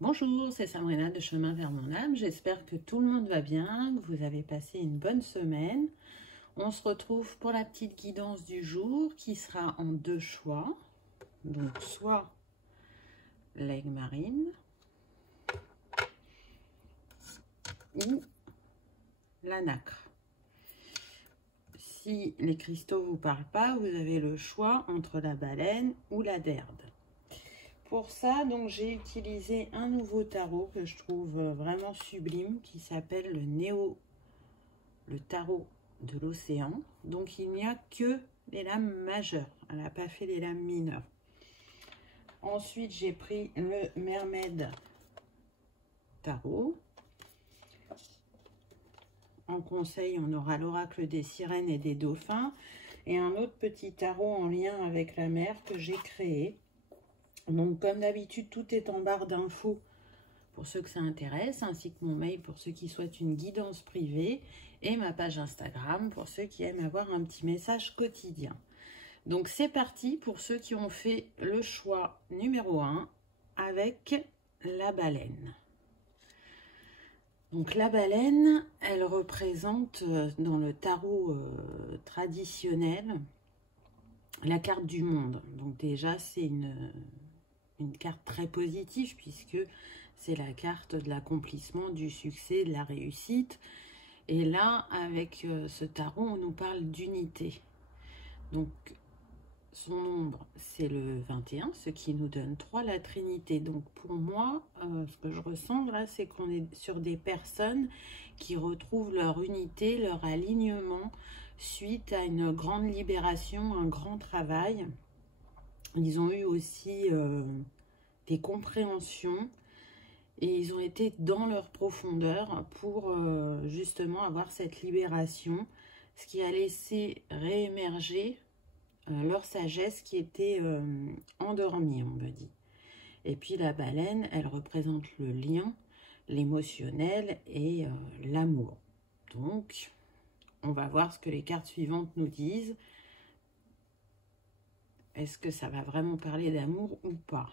Bonjour, c'est Sabrina de Chemin vers mon âme. J'espère que tout le monde va bien, que vous avez passé une bonne semaine. On se retrouve pour la petite guidance du jour qui sera en deux choix. Donc, soit l'aigle marine ou la nacre. Si les cristaux ne vous parlent pas, vous avez le choix entre la baleine ou la derde. Pour ça, donc j'ai utilisé un nouveau tarot que je trouve vraiment sublime qui s'appelle le tarot de l'océan. Donc il n'y a que les lames majeures. Elle n'a pas fait les lames mineures. Ensuite, j'ai pris le Mermaid Tarot. En conseil, on aura l'oracle des sirènes et des dauphins. Et un autre petit tarot en lien avec la mer que j'ai créé. Donc, comme d'habitude, tout est en barre d'infos pour ceux que ça intéresse, ainsi que mon mail pour ceux qui souhaitent une guidance privée et ma page Instagram pour ceux qui aiment avoir un petit message quotidien. Donc, c'est parti pour ceux qui ont fait le choix numéro 1 avec la baleine. Donc, la baleine, elle représente dans le tarot traditionnel la carte du monde. Donc, déjà, c'est une carte très positive puisque c'est la carte de l'accomplissement, du succès, de la réussite. Et là, avec ce tarot, on nous parle d'unité. Donc, son nombre, c'est le 21, ce qui nous donne 3, la Trinité. Donc, pour moi, ce que je ressens là, c'est qu'on est sur des personnes qui retrouvent leur unité, leur alignement suite à une grande libération, un grand travail. Ils ont eu aussi des compréhensions et ils ont été dans leur profondeur pour justement avoir cette libération, ce qui a laissé réémerger leur sagesse qui était endormie, on me dit. Et puis la baleine, elle représente le lien, l'émotionnel et l'amour. Donc, on va voir ce que les cartes suivantes nous disent. Est-ce que ça va vraiment parler d'amour ou pas?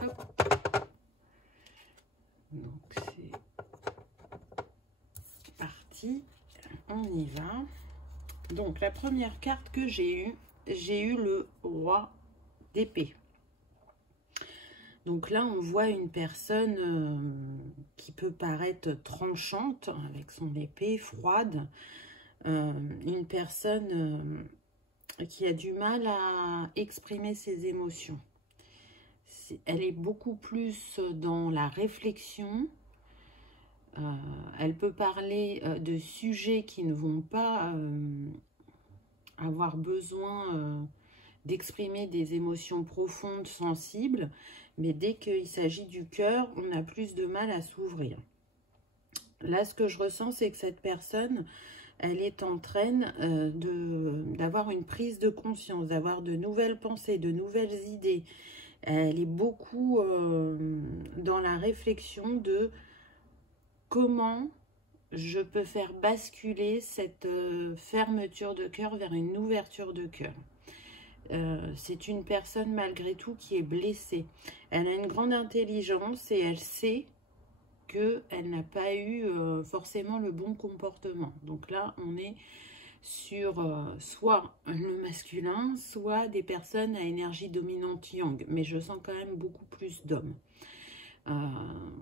Hop. Donc c'est parti, on y va. Donc la première carte que j'ai eu le roi d'épée. Donc là on voit une personne qui peut paraître tranchante avec son épée, froide. Une personne qui a du mal à exprimer ses émotions. Elle est beaucoup plus dans la réflexion. Elle peut parler de sujets qui ne vont pas avoir besoin d'exprimer des émotions profondes, sensibles. Mais dès qu'il s'agit du cœur, on a plus de mal à s'ouvrir. Là, ce que je ressens, c'est que cette personne, elle est en train d'avoir une prise de conscience, d'avoir de nouvelles pensées, de nouvelles idées. Elle est beaucoup dans la réflexion de comment je peux faire basculer cette fermeture de cœur vers une ouverture de cœur. C'est une personne malgré tout qui est blessée. Elle a une grande intelligence et elle sait qu'elle n'a pas eu forcément le bon comportement. Donc là, on est sur soit le masculin, soit des personnes à énergie dominante yang. Mais je sens quand même beaucoup plus d'hommes.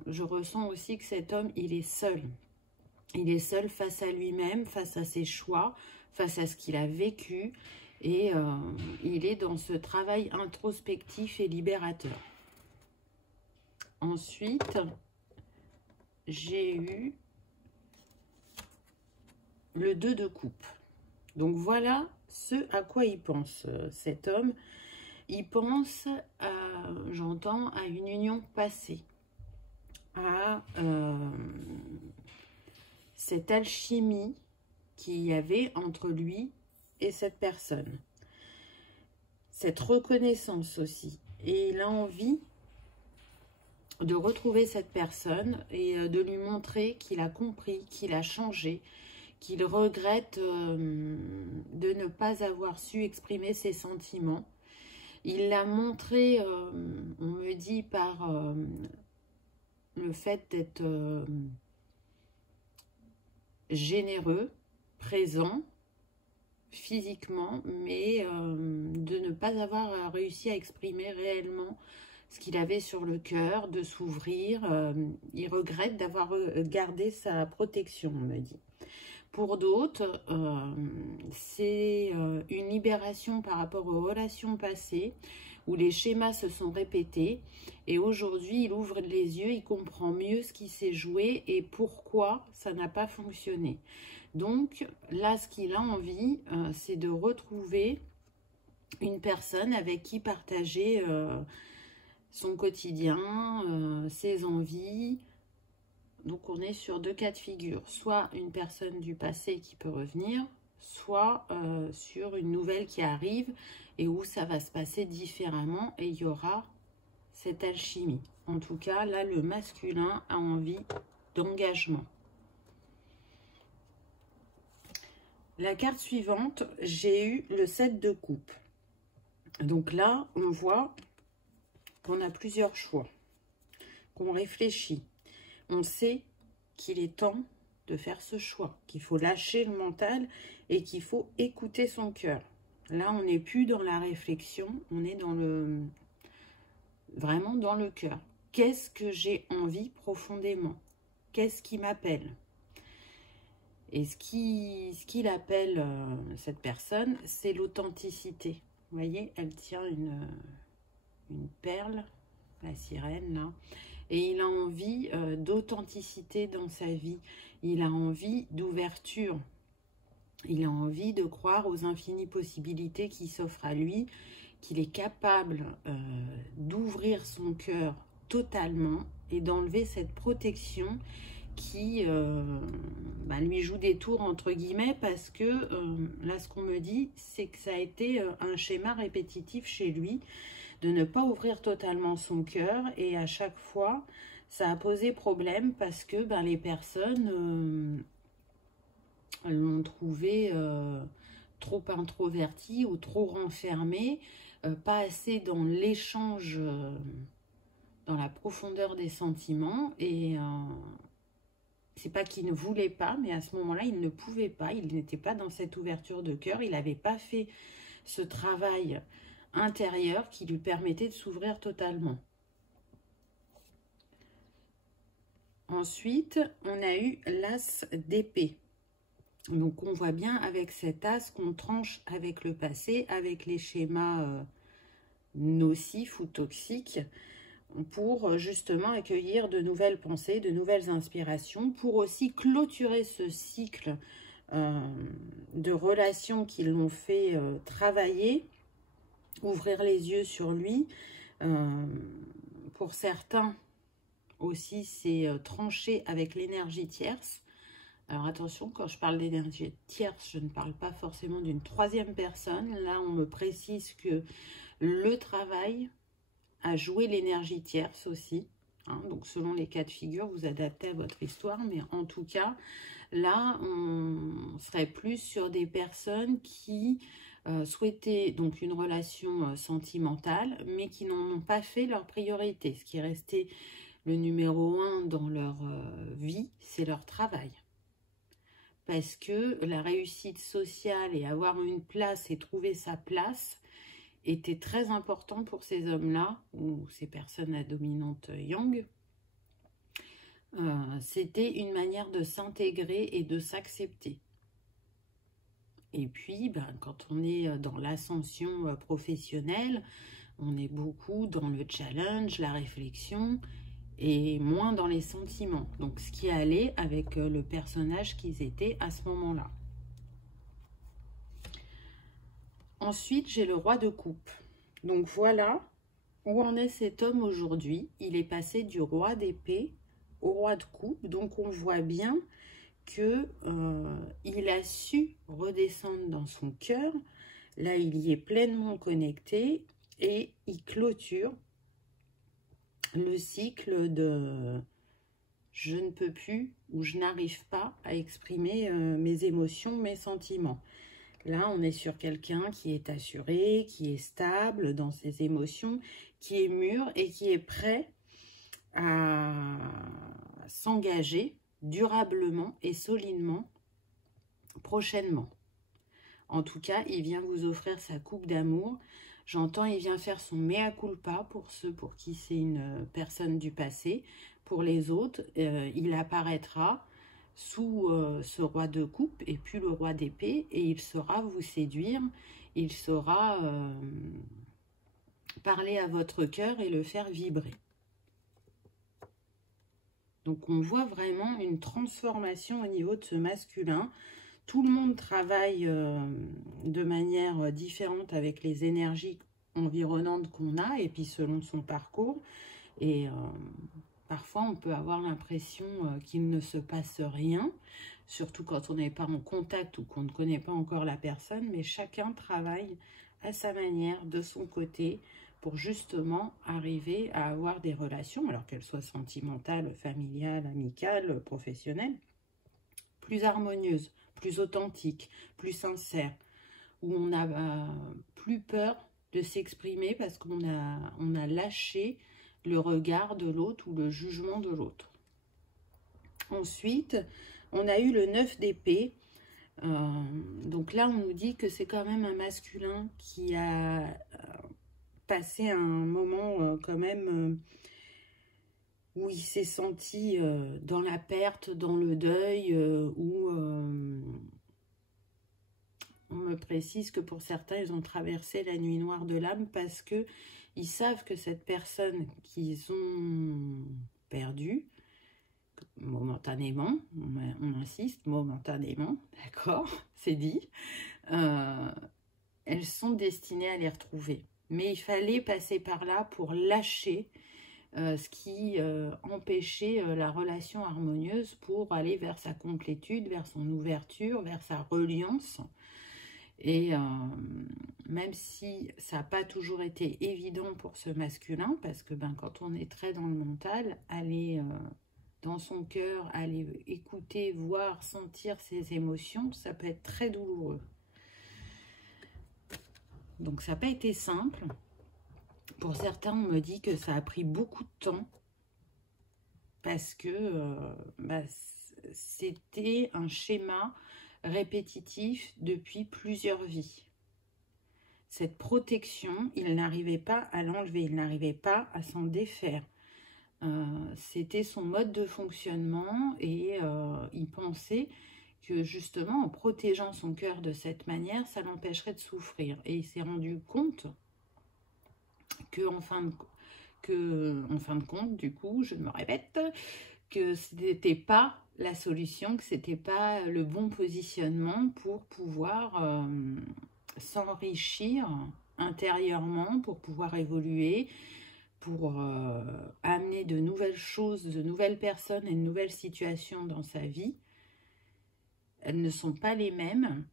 Je ressens aussi que cet homme, il est seul. Il est seul face à lui-même, face à ses choix, face à ce qu'il a vécu. Et il est dans ce travail introspectif et libérateur. Ensuite, j'ai eu le 2 de coupe. Donc voilà ce à quoi il pense, cet homme. Il pense, j'entends, à une union passée, à cette alchimie qu'il y avait entre lui et cette personne. Cette reconnaissance aussi. Et il a envie de retrouver cette personne et de lui montrer qu'il a compris, qu'il a changé, qu'il regrette de ne pas avoir su exprimer ses sentiments. Il l'a montré, on me dit, par le fait d'être généreux, présent, physiquement, mais de ne pas avoir réussi à exprimer réellement ce qu'il avait sur le cœur, de s'ouvrir. Il regrette d'avoir gardé sa protection, on me dit. Pour d'autres, c'est une libération par rapport aux relations passées, où les schémas se sont répétés. Et aujourd'hui, il ouvre les yeux, il comprend mieux ce qui s'est joué et pourquoi ça n'a pas fonctionné. Donc là, ce qu'il a envie, c'est de retrouver une personne avec qui partager son quotidien, ses envies. Donc on est sur deux cas de figure, soit une personne du passé qui peut revenir, soit sur une nouvelle qui arrive et où ça va se passer différemment et il y aura cette alchimie. En tout cas, là, le masculin a envie d'engagement. La carte suivante, j'ai eu le 7 de coupe. Donc là, on voit qu'on a plusieurs choix, qu'on réfléchit. On sait qu'il est temps de faire ce choix, qu'il faut lâcher le mental et qu'il faut écouter son cœur. Là, on n'est plus dans la réflexion, on est dans vraiment dans le cœur. Qu'est-ce que j'ai envie profondément? Qu'est-ce qui m'appelle? Et ce qu'il appelle cette personne, c'est l'authenticité. Vous voyez, elle tient une perle, la sirène, là. Et il a envie d'authenticité dans sa vie. Il a envie d'ouverture. Il a envie de croire aux infinies possibilités qui s'offrent à lui, qu'il est capable d'ouvrir son cœur totalement et d'enlever cette protection qui lui joue des tours entre guillemets, parce que là ce qu'on me dit c'est que ça a été un schéma répétitif chez lui de ne pas ouvrir totalement son cœur, et à chaque fois ça a posé problème parce que les personnes l'ont trouvé trop introverti ou trop renfermé, pas assez dans l'échange, dans la profondeur des sentiments, et c'est pas qu'il ne voulait pas, mais à ce moment-là, il ne pouvait pas, il n'était pas dans cette ouverture de cœur, il n'avait pas fait ce travail intérieur qui lui permettait de s'ouvrir totalement. Ensuite, on a eu l'as d'épée. Donc, on voit bien avec cet as qu'on tranche avec le passé, avec les schémas nocifs ou toxiques, pour justement accueillir de nouvelles pensées, de nouvelles inspirations, pour aussi clôturer ce cycle de relations qui l'ont fait travailler, ouvrir les yeux sur lui. Pour certains aussi, c'est trancher avec l'énergie tierce. Alors attention, quand je parle d'énergie tierce, je ne parle pas forcément d'une troisième personne. Là, on me précise que le travail à jouer l'énergie tierce aussi, hein, donc selon les cas de figure, vous adaptez à votre histoire, mais en tout cas, là, on serait plus sur des personnes qui souhaitaient donc une relation sentimentale, mais qui n'en ont pas fait leur priorité. Ce qui est resté le numéro 1 dans leur vie, c'est leur travail. Parce que la réussite sociale et avoir une place et trouver sa place était très important pour ces hommes-là, ou ces personnes à dominante yang. C'était une manière de s'intégrer et de s'accepter. Et puis, quand on est dans l'ascension professionnelle, on est beaucoup dans le challenge, la réflexion, et moins dans les sentiments. Donc, ce qui allait avec le personnage qu'ils étaient à ce moment-là. Ensuite, j'ai le roi de coupe. Donc voilà où en est cet homme aujourd'hui. Il est passé du roi d'épée au roi de coupe. Donc on voit bien que il a su redescendre dans son cœur. Là, il y est pleinement connecté et il clôture le cycle de je ne peux plus ou je n'arrive pas à exprimer mes émotions, mes sentiments. Là, on est sur quelqu'un qui est assuré, qui est stable dans ses émotions, qui est mûr et qui est prêt à s'engager durablement et solidement prochainement. En tout cas, il vient vous offrir sa coupe d'amour. J'entends, il vient faire son mea culpa pour ceux pour qui c'est une personne du passé. Pour les autres, il apparaîtra sous ce roi de coupe et puis le roi d'épée, et il saura vous séduire, il saura parler à votre cœur et le faire vibrer. Donc on voit vraiment une transformation au niveau de ce masculin. Tout le monde travaille de manière différente avec les énergies environnantes qu'on a et puis selon son parcours. Et parfois, on peut avoir l'impression qu'il ne se passe rien, surtout quand on n'est pas en contact ou qu'on ne connaît pas encore la personne, mais chacun travaille à sa manière, de son côté, pour justement arriver à avoir des relations, alors qu'elles soient sentimentales, familiales, amicales, professionnelles, plus harmonieuses, plus authentiques, plus sincères, où on n'a plus peur de s'exprimer parce qu'on a lâché le regard de l'autre ou le jugement de l'autre. Ensuite, on a eu le 9 d'épée. Donc là, on nous dit que c'est quand même un masculin qui a passé un moment quand même où il s'est senti dans la perte, dans le deuil, où on me précise que pour certains, ils ont traversé la nuit noire de l'âme parce que ils savent que cette personne qu'ils ont perdue, momentanément, on insiste, momentanément, d'accord, c'est dit, elles sont destinées à les retrouver. Mais il fallait passer par là pour lâcher ce qui empêchait la relation harmonieuse pour aller vers sa complétude, vers son ouverture, vers sa reliance. Et même si ça n'a pas toujours été évident pour ce masculin, parce que quand on est très dans le mental, aller dans son cœur, aller écouter, voir, sentir ses émotions, ça peut être très douloureux. Donc ça n'a pas été simple. Pour certains, on me dit que ça a pris beaucoup de temps, parce que c'était un schéma répétitif depuis plusieurs vies. Cette protection, il n'arrivait pas à l'enlever, il n'arrivait pas à s'en défaire. C'était son mode de fonctionnement et il pensait que justement en protégeant son cœur de cette manière, ça l'empêcherait de souffrir. Et il s'est rendu compte que en fin de compte, du coup, je me répète, que ce n'était pas la solution, que ce n'était pas le bon positionnement pour pouvoir s'enrichir intérieurement, pour pouvoir évoluer, pour amener de nouvelles choses, de nouvelles personnes et de nouvelles situations dans sa vie. Elles ne sont pas les mêmes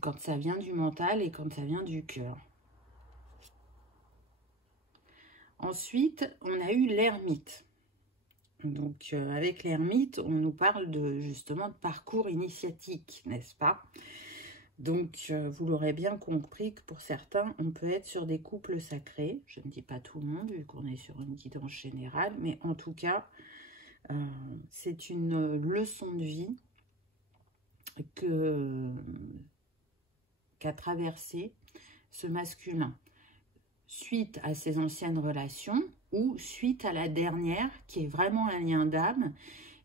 quand ça vient du mental et quand ça vient du cœur. Ensuite, on a eu l'ermite. Donc, avec l'ermite, on nous parle justement de parcours initiatique, n'est-ce pas? Donc, vous l'aurez bien compris que pour certains, on peut être sur des couples sacrés. Je ne dis pas tout le monde, vu qu'on est sur une guidance générale, mais en tout cas, c'est une leçon de vie qu'a traversé ce masculin, suite à ses anciennes relations ou suite à la dernière, qui est vraiment un lien d'âme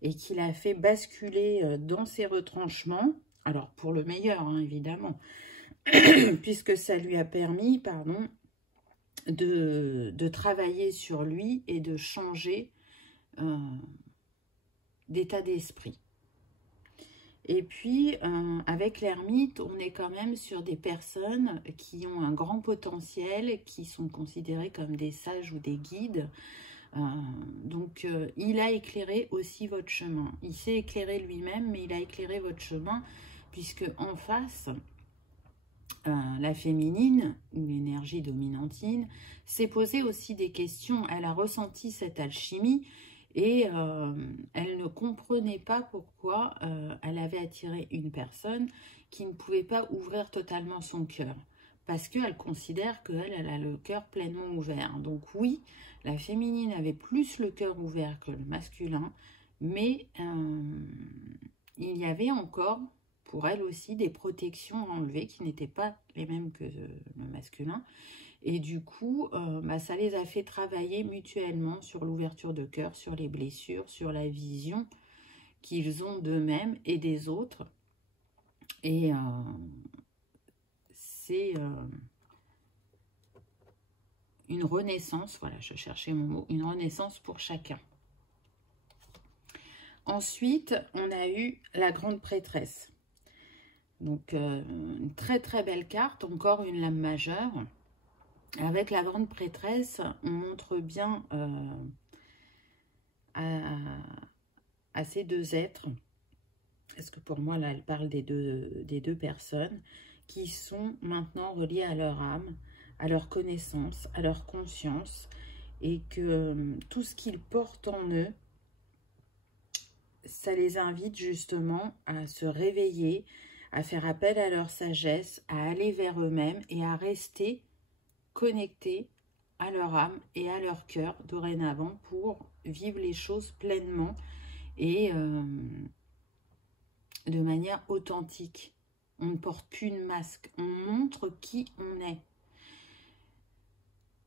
et qui l'a fait basculer dans ses retranchements. Alors, pour le meilleur, hein, évidemment, puisque ça lui a permis, de travailler sur lui et de changer d'état d'esprit. Et puis, avec l'ermite, on est quand même sur des personnes qui ont un grand potentiel, qui sont considérées comme des sages ou des guides. Donc, il a éclairé aussi votre chemin. Il s'est éclairé lui-même, mais il a éclairé votre chemin, puisque en face, la féminine, ou l'énergie dominantine, s'est posée aussi des questions. Elle a ressenti cette alchimie, et elle ne comprenait pas pourquoi elle avait attiré une personne qui ne pouvait pas ouvrir totalement son cœur. Parce qu'elle considère qu'elle elle a le cœur pleinement ouvert. Donc oui, la féminine avait plus le cœur ouvert que le masculin, mais il y avait encore, pour elle aussi, des protections à enlever qui n'étaient pas les mêmes que le masculin. Et du coup, ça les a fait travailler mutuellement sur l'ouverture de cœur, sur les blessures, sur la vision qu'ils ont d'eux-mêmes et des autres. Et c'est une renaissance, voilà, je cherchais mon mot, une renaissance pour chacun. Ensuite, on a eu la grande prêtresse. Donc, une très très belle carte, encore une lame majeure. Avec la grande prêtresse, on montre bien à ces deux êtres, parce que pour moi, là, elle parle des deux personnes, qui sont maintenant reliées à leur âme, à leur connaissance, à leur conscience, et que tout ce qu'ils portent en eux, ça les invite justement à se réveiller, à faire appel à leur sagesse, à aller vers eux-mêmes et à rester connectés à leur âme et à leur cœur dorénavant pour vivre les choses pleinement et de manière authentique. On ne porte plus de masque, on montre qui on est.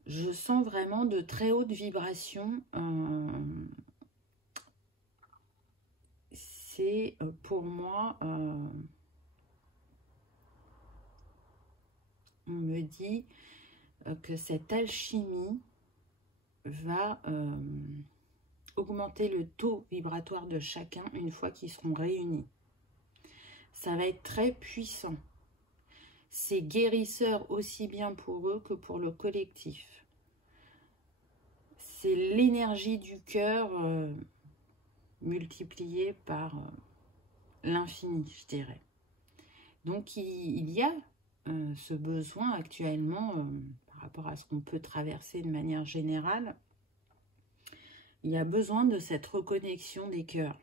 Je sens vraiment de très hautes vibrations. C'est pour moi, on me dit que cette alchimie va augmenter le taux vibratoire de chacun une fois qu'ils seront réunis. Ça va être très puissant. C'est guérisseur aussi bien pour eux que pour le collectif. C'est l'énergie du cœur multipliée par l'infini, je dirais. Donc il y a ce besoin actuellement, par rapport à ce qu'on peut traverser de manière générale, il y a besoin de cette reconnexion des cœurs,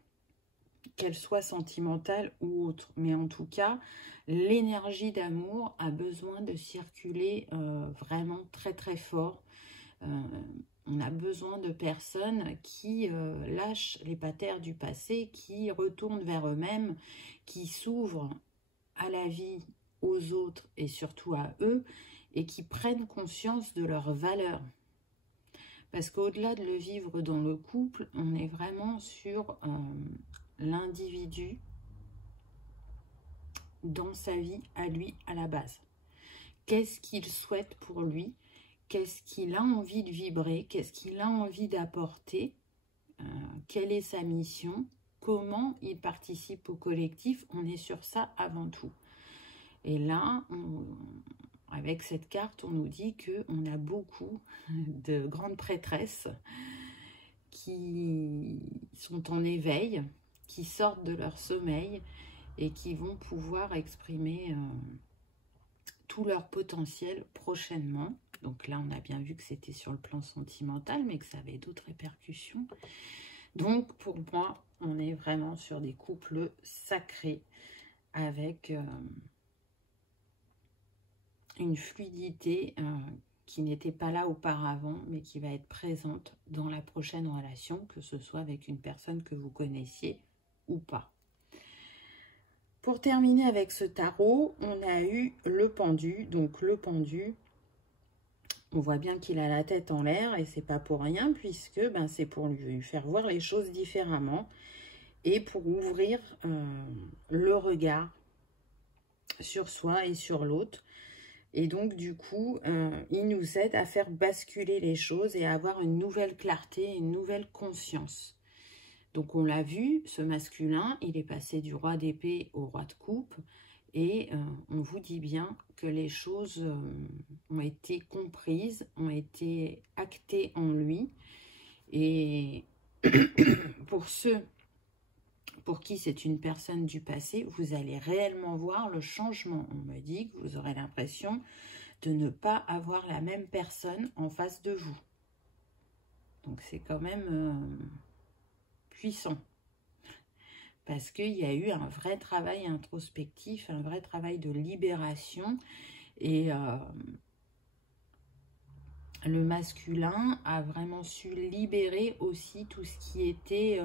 qu'elle soit sentimentale ou autre. Mais en tout cas, l'énergie d'amour a besoin de circuler vraiment très très fort. On a besoin de personnes qui lâchent les patères du passé, qui retournent vers eux-mêmes, qui s'ouvrent à la vie, aux autres et surtout à eux, et qui prennent conscience de leurs valeurs. Parce qu'au-delà de le vivre dans le couple, on est vraiment sur l'individu dans sa vie à lui à la base. Qu'est-ce qu'il souhaite pour lui? Qu'est-ce qu'il a envie de vibrer? Qu'est-ce qu'il a envie d'apporter? Quelle est sa mission? Comment il participe au collectif? On est sur ça avant tout. Et là, avec cette carte, on nous dit qu'on a beaucoup de grandes prêtresses qui sont en éveil, qui sortent de leur sommeil et qui vont pouvoir exprimer tout leur potentiel prochainement. Donc là, on a bien vu que c'était sur le plan sentimental, mais que ça avait d'autres répercussions. Donc, pour moi, on est vraiment sur des couples sacrés avec une fluidité qui n'était pas là auparavant, mais qui va être présente dans la prochaine relation, que ce soit avec une personne que vous connaissiez ou pas. Pour terminer avec ce tarot, on a eu le pendu. Donc le pendu, on voit bien qu'il a la tête en l'air et c'est pas pour rien, puisque c'est pour lui faire voir les choses différemment et pour ouvrir le regard sur soi et sur l'autre. Et donc, du coup, il nous aide à faire basculer les choses et à avoir une nouvelle clarté, une nouvelle conscience. Donc, on l'a vu, ce masculin, il est passé du roi d'épée au roi de coupe. Et on vous dit bien que les choses ont été comprises, ont été actées en lui. Et pour ceux pour qui c'est une personne du passé, vous allez réellement voir le changement. On me dit que vous aurez l'impression de ne pas avoir la même personne en face de vous. Donc c'est quand même puissant. parce qu'il y a eu un vrai travail introspectif, un vrai travail de libération, et le masculin a vraiment su libérer aussi tout ce qui était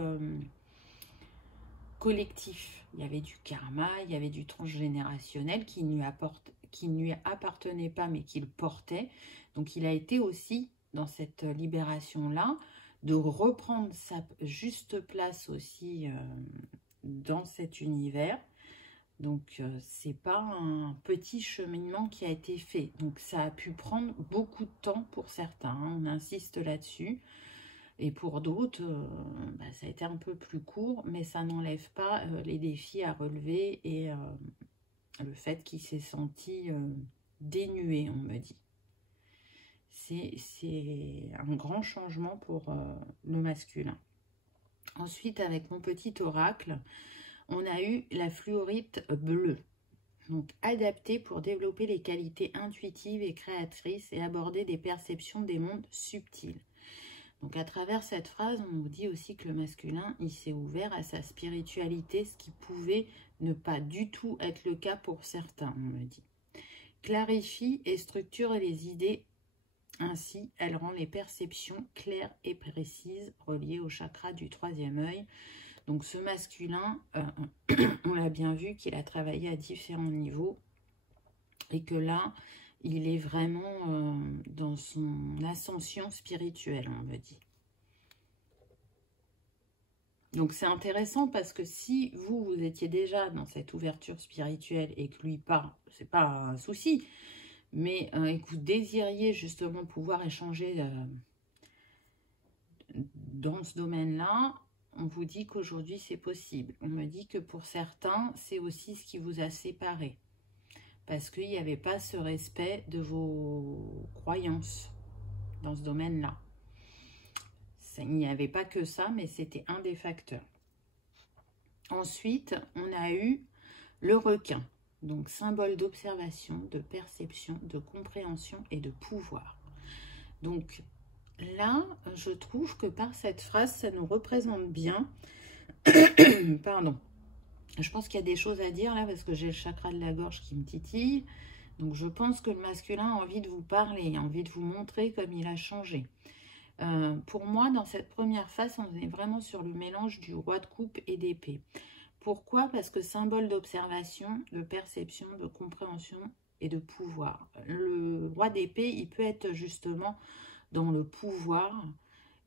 collectif. Il y avait du karma, il y avait du transgénérationnel qui ne lui appartenait pas, mais qu'il portait. Donc il a été aussi dans cette libération-là, de reprendre sa juste place aussi dans cet univers. Donc c'est pas un petit cheminement qui a été fait. Donc ça a pu prendre beaucoup de temps pour certains, hein, on insiste là-dessus. Et pour d'autres, ça a été un peu plus court, mais ça n'enlève pas les défis à relever et le fait qu'il s'est senti dénué, on me dit. C'est un grand changement pour le masculin. Ensuite, avec mon petit oracle, on a eu la fluorite bleue. Donc, adaptée pour développer les qualités intuitives et créatrices et aborder des perceptions des mondes subtils. Donc, à travers cette phrase, on nous dit aussi que le masculin, il s'est ouvert à sa spiritualité, ce qui pouvait ne pas du tout être le cas pour certains, on me dit. Clarifie et structure les idées. Ainsi, elle rend les perceptions claires et précises reliées au chakra du troisième œil. Donc ce masculin, on l'a bien vu qu'il a travaillé à différents niveaux et que là, il est vraiment dans son ascension spirituelle, on me dit. Donc c'est intéressant parce que si vous étiez déjà dans cette ouverture spirituelle et que lui pas, c'est pas un souci, mais et que vous désiriez justement pouvoir échanger dans ce domaine-là, on vous dit qu'aujourd'hui c'est possible. On me dit que pour certains, c'est aussi ce qui vous a séparé. Parce qu'il n'y avait pas ce respect de vos croyances dans ce domaine-là. Il n'y avait pas que ça, mais c'était un des facteurs. Ensuite, on a eu le requin. Donc, symbole d'observation, de perception, de compréhension et de pouvoir. Donc, là, je trouve que par cette phrase, ça nous représente bien. Pardon. Je pense qu'il y a des choses à dire là, parce que j'ai le chakra de la gorge qui me titille. Donc, je pense que le masculin a envie de vous parler, a envie de vous montrer comme il a changé. Pour moi, dans cette première phase, on est vraiment sur le mélange du roi de coupe et d'épée. Pourquoi? Parce que symbole d'observation, de perception, de compréhension et de pouvoir. Le roi d'épée, il peut être justement dans le pouvoir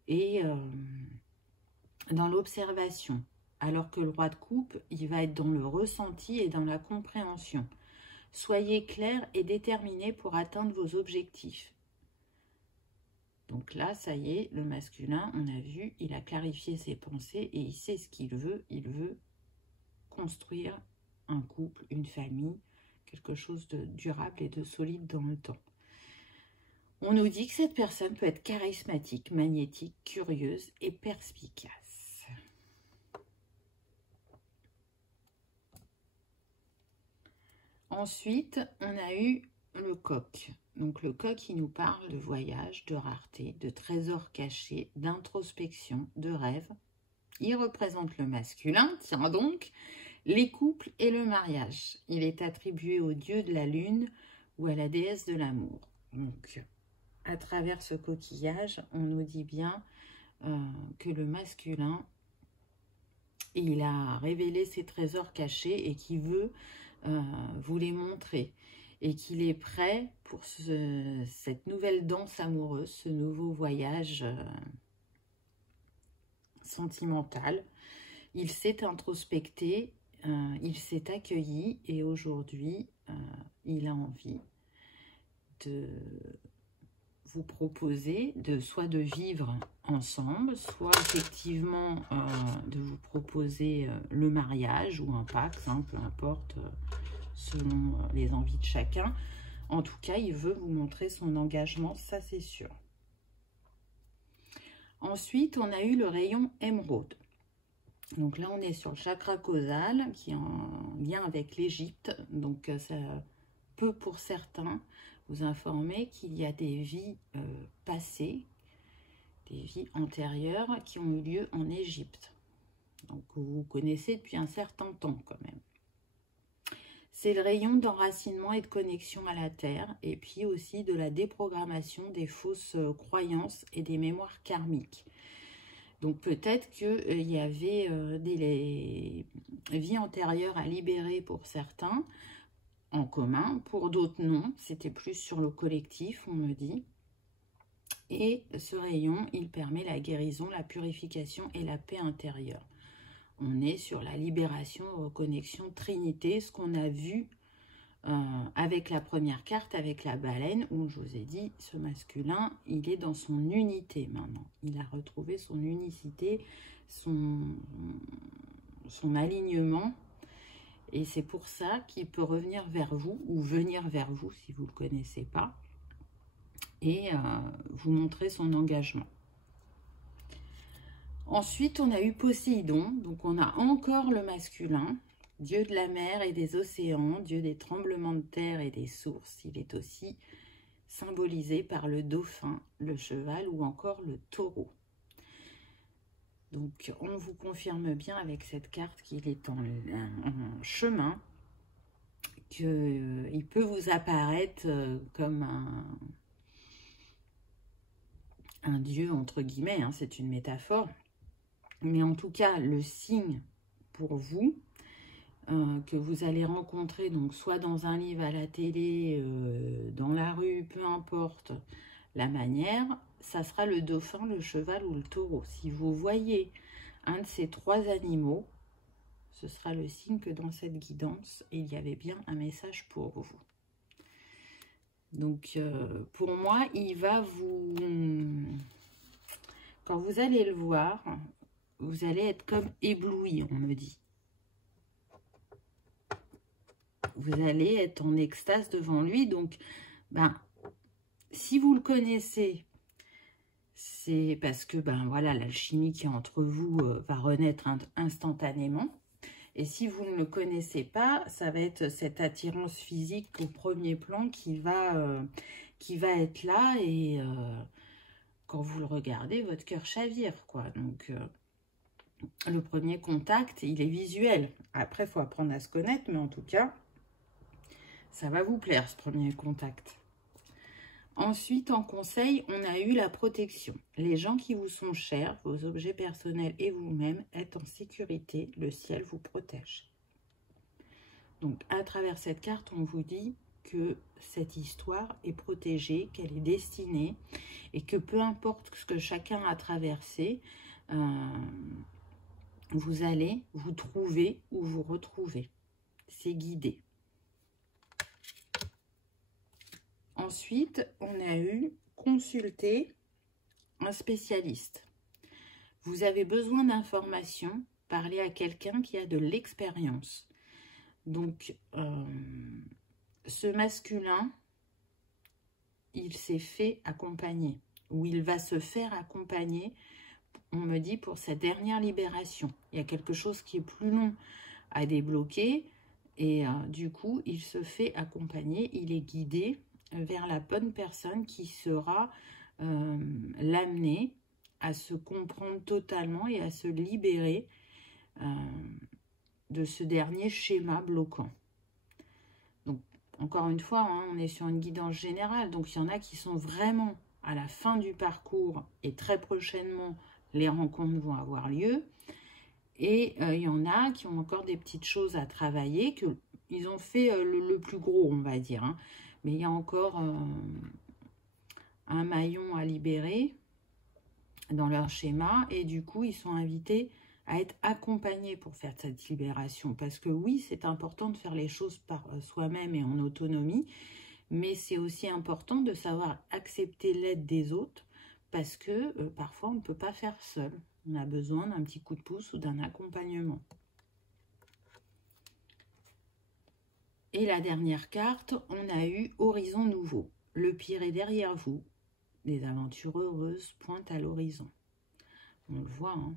et dans l'observation. Alors que le roi de coupe, il va être dans le ressenti et dans la compréhension. Soyez clair et déterminé pour atteindre vos objectifs. Donc là, ça y est, le masculin, on a vu, il a clarifié ses pensées et il sait ce qu'il veut. Il veut construire un couple, une famille, quelque chose de durable et de solide dans le temps. On nous dit que cette personne peut être charismatique, magnétique, curieuse et perspicace. Ensuite, on a eu le coq. Donc le coq, il nous parle de voyage, de rareté, de trésors cachés, d'introspection, de rêve. Il représente le masculin, tiens donc, les couples et le mariage. Il est attribué au dieu de la lune ou à la déesse de l'amour. Donc, à travers ce coquillage, on nous dit bien que le masculin, il a révélé ses trésors cachés et qu'il veut vous les montrer. Et qu'il est prêt pour cette nouvelle danse amoureuse, ce nouveau voyage sentimental. Il s'est introspecté, il s'est accueilli et aujourd'hui, il a envie de vous proposer soit de vivre ensemble, soit effectivement de vous proposer le mariage ou un pacte, hein, peu importe, selon les envies de chacun. En tout cas, il veut vous montrer son engagement, ça c'est sûr. Ensuite, on a eu le rayon émeraude. Donc là, on est sur le chakra causal qui est en lien avec l'Égypte. Donc ça peut pour certains vous informer qu'il y a des vies passées, des vies antérieures qui ont eu lieu en Égypte. donc vous connaissez depuis un certain temps quand même. C'est le rayon d'enracinement et de connexion à la Terre, et puis aussi de la déprogrammation des fausses croyances et des mémoires karmiques. Donc peut-être qu'il y avait des vies antérieures à libérer pour certains, en commun, pour d'autres non, c'était plus sur le collectif, on me dit. Et ce rayon, il permet la guérison, la purification et la paix intérieure. On est sur la libération, reconnexion, trinité, ce qu'on a vu avec la première carte, avec la baleine, où je vous ai dit, ce masculin, il est dans son unité maintenant. Il a retrouvé son unicité, son alignement. Et c'est pour ça qu'il peut revenir vers vous, ou venir vers vous si vous ne le connaissez pas, et vous montrer son engagement. Ensuite, on a eu Poséidon, donc on a encore le masculin, dieu de la mer et des océans, dieu des tremblements de terre et des sources. Il est aussi symbolisé par le dauphin, le cheval ou encore le taureau. Donc, on vous confirme bien avec cette carte qu'il est en chemin, qu'il peut vous apparaître comme un dieu, entre guillemets, hein, c'est une métaphore. Mais en tout cas, le signe pour vous, que vous allez rencontrer, donc soit dans un livre, à la télé, dans la rue, peu importe la manière, ça sera le dauphin, le cheval ou le taureau. Si vous voyez un de ces trois animaux, ce sera le signe que dans cette guidance, il y avait bien un message pour vous. Donc, pour moi, il va vous... Quand vous allez le voir, vous allez être comme ébloui, on me dit. Vous allez être en extase devant lui. Donc, si vous le connaissez, c'est parce que, voilà, l'alchimie qui est entre vous va renaître instantanément. Et si vous ne le connaissez pas, ça va être cette attirance physique au premier plan qui va être là. Et quand vous le regardez, votre cœur chavire, quoi. Donc, le premier contact, il est visuel. Après, il faut apprendre à se connaître, mais en tout cas, ça va vous plaire, ce premier contact. Ensuite, en conseil, on a eu la protection. Les gens qui vous sont chers, vos objets personnels et vous-même êtes en sécurité. Le ciel vous protège. Donc, à travers cette carte, on vous dit que cette histoire est protégée, qu'elle est destinée et que peu importe ce que chacun a traversé, vous allez vous trouver ou vous retrouver. C'est guidé. Ensuite, on a eu consulter un spécialiste. Vous avez besoin d'informations, parlez à quelqu'un qui a de l'expérience. Donc, ce masculin, il s'est fait accompagner, ou il va se faire accompagner, on me dit, pour sa dernière libération. Il y a quelque chose qui est plus long à débloquer, et du coup, il se fait accompagner, il est guidé vers la bonne personne qui sera l'amener à se comprendre totalement et à se libérer de ce dernier schéma bloquant. Donc, encore une fois, hein, on est sur une guidance générale, donc il y en a qui sont vraiment à la fin du parcours et très prochainement, les rencontres vont avoir lieu. Et il y en a qui ont encore des petites choses à travailler, qu'ils ont fait le plus gros, on va dire, hein. Mais il y a encore un maillon à libérer dans leur schéma. Et du coup, ils sont invités à être accompagnés pour faire cette libération. Parce que oui, c'est important de faire les choses par soi-même et en autonomie. Mais c'est aussi important de savoir accepter l'aide des autres. Parce que parfois, on ne peut pas faire seul. On a besoin d'un petit coup de pouce ou d'un accompagnement. Et la dernière carte, on a eu Horizon Nouveau. Le pire est derrière vous. Des aventures heureuses pointent à l'horizon. On le voit, hein,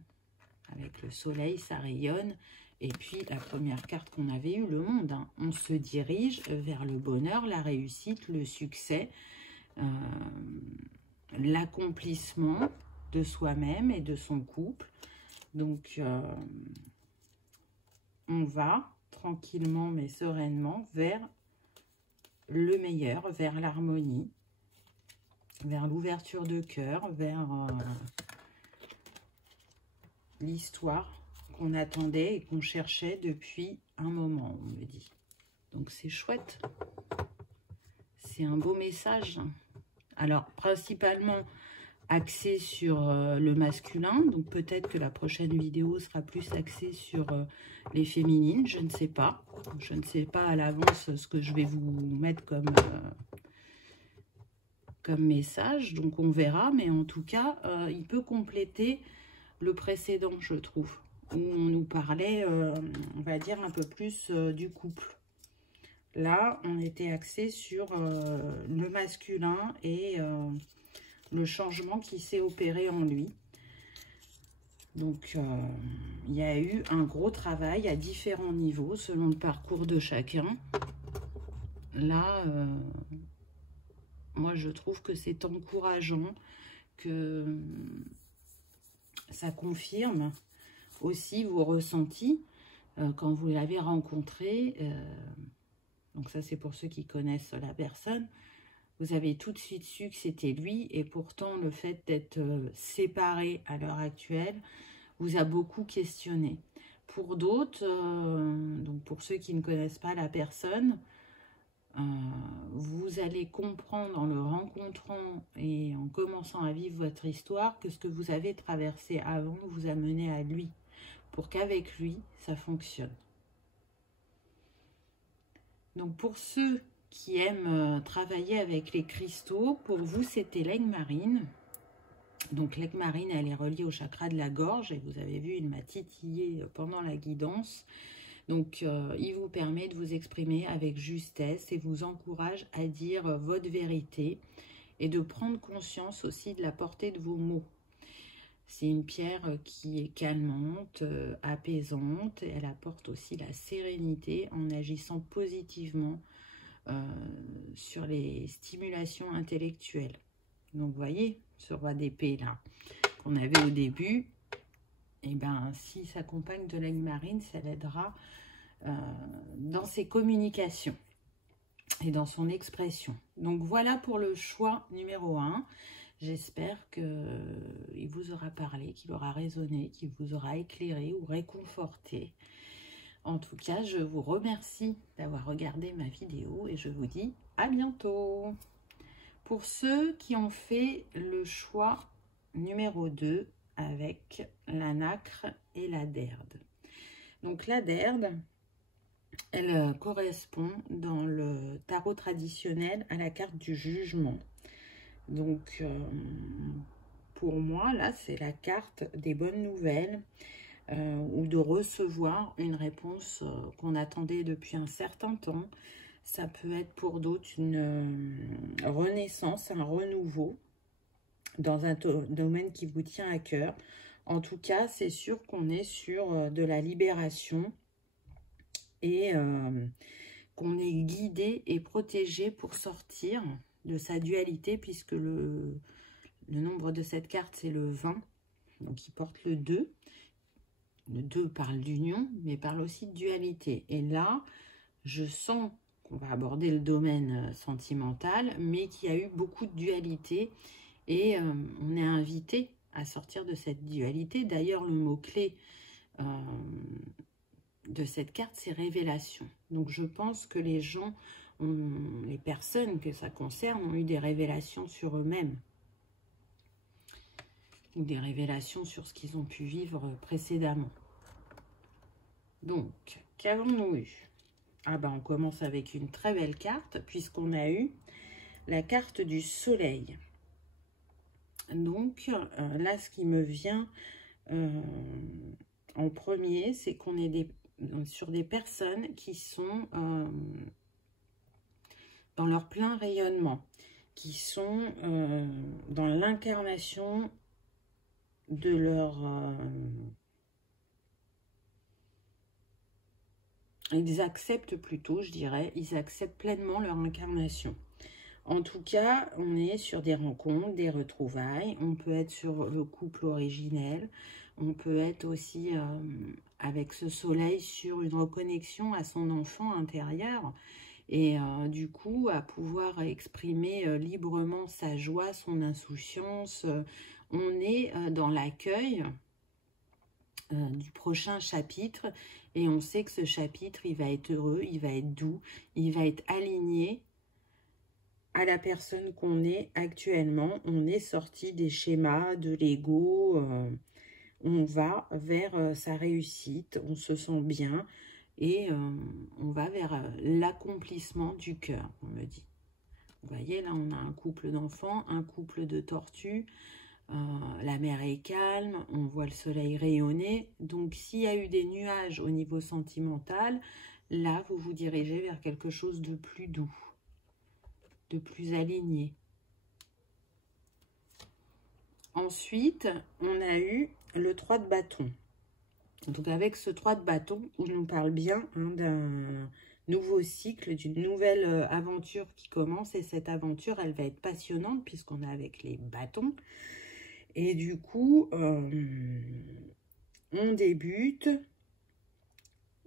avec le soleil, ça rayonne. Et puis, la première carte qu'on avait eue, le monde. Hein. On se dirige vers le bonheur, la réussite, le succès, l'accomplissement de soi-même et de son couple. Donc, on va tranquillement mais sereinement vers le meilleur, vers l'harmonie, vers l'ouverture de cœur, vers l'histoire qu'on attendait et qu'on cherchait depuis un moment, on me dit. Donc c'est chouette. C'est un beau message. Alors, principalement axé sur le masculin. Donc peut-être que la prochaine vidéo sera plus axée sur les féminines. Je ne sais pas. Je ne sais pas à l'avance ce que je vais vous mettre comme message. Donc on verra. Mais en tout cas, il peut compléter le précédent, je trouve. Où on nous parlait, on va dire, un peu plus du couple. Là, on était axé sur le masculin et le changement qui s'est opéré en lui. Donc, il y a eu un gros travail à différents niveaux, selon le parcours de chacun. Là, moi, je trouve que c'est encourageant, que ça confirme aussi vos ressentis quand vous l'avez rencontré. Donc ça, c'est pour ceux qui connaissent la personne. Vous avez tout de suite su que c'était lui. Et pourtant, le fait d'être séparé à l'heure actuelle vous a beaucoup questionné. Pour d'autres, donc pour ceux qui ne connaissent pas la personne, vous allez comprendre en le rencontrant et en commençant à vivre votre histoire que ce que vous avez traversé avant vous a mené à lui. Pour qu'avec lui, ça fonctionne. Donc pour ceux qui aiment travailler avec les cristaux, pour vous c'était l'aigle marine. Donc l'aigle marine, elle est reliée au chakra de la gorge et vous avez vu, il m'a titillé pendant la guidance. Donc il vous permet de vous exprimer avec justesse et vous encourage à dire votre vérité et de prendre conscience aussi de la portée de vos mots. C'est une pierre qui est calmante, apaisante. Elle apporte aussi la sérénité en agissant positivement sur les stimulations intellectuelles. Donc, vous voyez, ce roi d'épée là, qu'on avait au début, et ben, s'il s'accompagne de l'aigle marine, ça l'aidera dans ses communications et dans son expression. Donc, voilà pour le choix numéro 1. J'espère qu'il vous aura parlé, qu'il aura résonné, qu'il vous aura éclairé ou réconforté. En tout cas, je vous remercie d'avoir regardé ma vidéo et je vous dis à bientôt. Pour ceux qui ont fait le choix numéro 2 avec la nacre et la derde. Donc la derde, elle correspond dans le tarot traditionnel à la carte du jugement. Donc, pour moi, là, c'est la carte des bonnes nouvelles ou de recevoir une réponse qu'on attendait depuis un certain temps. Ça peut être pour d'autres une renaissance, un renouveau dans un domaine qui vous tient à cœur. En tout cas, c'est sûr qu'on est sur de la libération et qu'on est guidé et protégé pour sortir de sa dualité, puisque le nombre de cette carte, c'est le 20. Donc, il porte le 2. Le 2 parle d'union, mais parle aussi de dualité. Et là, je sens qu'on va aborder le domaine sentimental, mais qu'il y a eu beaucoup de dualité. Et on est invité à sortir de cette dualité. D'ailleurs, le mot-clé de cette carte, c'est révélation. Donc, je pense que les gens, les personnes que ça concerne, ont eu des révélations sur eux-mêmes. Ou des révélations sur ce qu'ils ont pu vivre précédemment. Donc, qu'avons-nous eu? Ah ben, on commence avec une très belle carte, puisqu'on a eu la carte du soleil. Donc, là, ce qui me vient en premier, c'est qu'on est sur des personnes qui sont dans leur plein rayonnement, qui sont dans l'incarnation de leur... ils acceptent plutôt, je dirais, ils acceptent pleinement leur incarnation. En tout cas, on est sur des rencontres, des retrouvailles. On peut être sur le couple originel. On peut être aussi avec ce soleil sur une reconnexion à son enfant intérieur et du coup à pouvoir exprimer librement sa joie, son insouciance. On est dans l'accueil du prochain chapitre et on sait que ce chapitre, il va être heureux, il va être doux, il va être aligné à la personne qu'on est actuellement. On est sorti des schémas, de l'ego, on va vers sa réussite, on se sent bien et on va vers l'accomplissement du cœur, on me dit. Vous voyez, là, on a un couple d'enfants, un couple de tortues, la mer est calme, on voit le soleil rayonner. Donc, s'il y a eu des nuages au niveau sentimental, là, vous vous dirigez vers quelque chose de plus doux, de plus aligné. Ensuite, on a eu le 3 de bâton. Donc, avec ce 3 de bâton, on nous parle bien d'un nouveau cycle, d'une nouvelle aventure qui commence. Et cette aventure, elle va être passionnante puisqu'on est avec les bâtons. Et du coup, on débute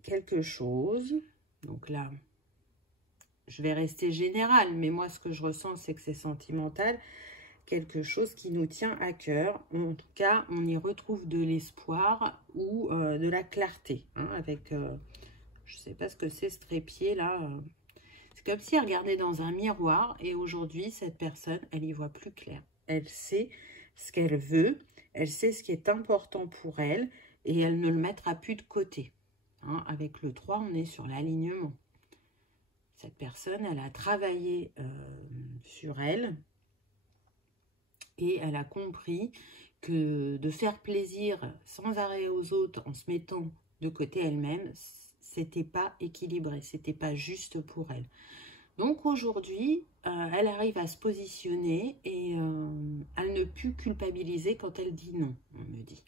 quelque chose. Donc là, je vais rester général, mais moi, ce que je ressens, c'est que c'est sentimental. Quelque chose qui nous tient à cœur. En tout cas, on y retrouve de l'espoir ou de la clarté. Hein, avec, je ne sais pas ce que c'est ce trépied là. C'est comme si elle regardait dans un miroir et aujourd'hui, cette personne, elle y voit plus clair. Elle sait ce qu'elle veut, elle sait ce qui est important pour elle et elle ne le mettra plus de côté. Hein, avec le 3, on est sur l'alignement. Cette personne, elle a travaillé sur elle. Et elle a compris que de faire plaisir sans arrêt aux autres en se mettant de côté elle-même, c'était pas équilibré, c'était pas juste pour elle. Donc aujourd'hui, elle arrive à se positionner et elle ne peut culpabiliser quand elle dit non, on me dit.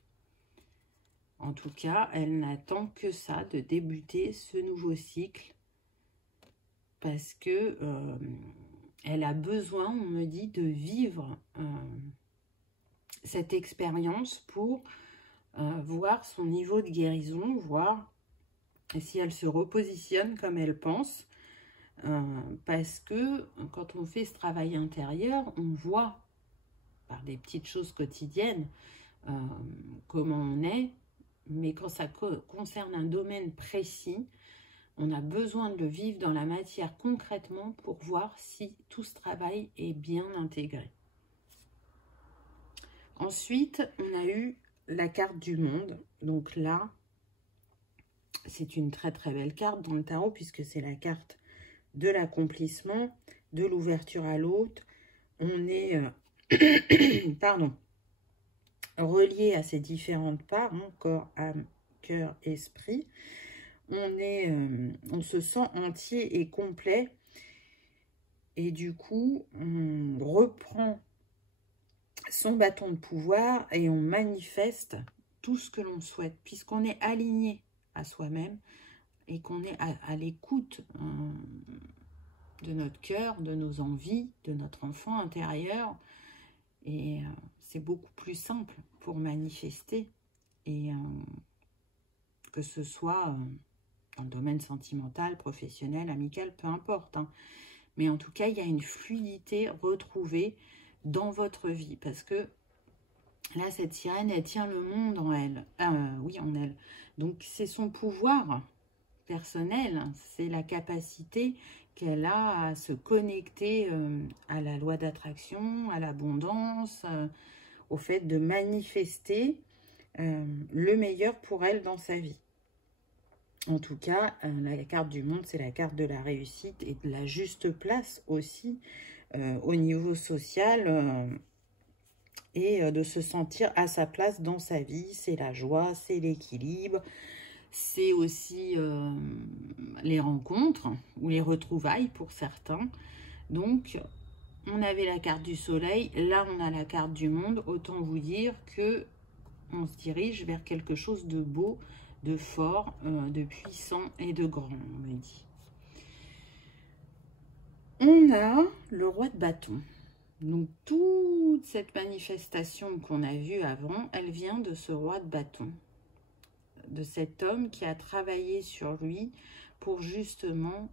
En tout cas, elle n'attend que ça, de débuter ce nouveau cycle parce que elle a besoin, on me dit, de vivre cette expérience pour voir son niveau de guérison, voir si elle se repositionne comme elle pense. Parce que quand on fait ce travail intérieur, on voit par des petites choses quotidiennes comment on est. Mais quand ça concerne un domaine précis, on a besoin de le vivre dans la matière concrètement pour voir si tout ce travail est bien intégré. Ensuite, on a eu la carte du monde. Donc là, c'est une très très belle carte dans le tarot puisque c'est la carte de l'accomplissement, de l'ouverture à l'autre. On est pardon, relié à ces différentes parts, hein, corps, âme, cœur, esprit. On se sent entier et complet et du coup on reprend son bâton de pouvoir et on manifeste tout ce que l'on souhaite puisqu'on est aligné à soi-même et qu'on est à l'écoute de notre cœur, de nos envies, de notre enfant intérieur et c'est beaucoup plus simple pour manifester et que ce soit dans le domaine sentimental, professionnel, amical, peu importe. Hein. Mais en tout cas, il y a une fluidité retrouvée dans votre vie. Parce que là, cette sirène, elle tient le monde en elle. Oui, en elle. Donc, c'est son pouvoir personnel. C'est la capacité qu'elle a à se connecter à la loi d'attraction, à l'abondance, au fait de manifester le meilleur pour elle dans sa vie. En tout cas, la carte du monde, c'est la carte de la réussite et de la juste place aussi au niveau social et de se sentir à sa place dans sa vie. C'est la joie, c'est l'équilibre, c'est aussi les rencontres ou les retrouvailles pour certains. Donc, on avait la carte du soleil, là on a la carte du monde. Autant vous dire que on se dirige vers quelque chose de beau, de fort, de puissant et de grand, on me dit. On a le roi de bâton. Donc, toute cette manifestation qu'on a vue avant, elle vient de ce roi de bâton, de cet homme qui a travaillé sur lui pour justement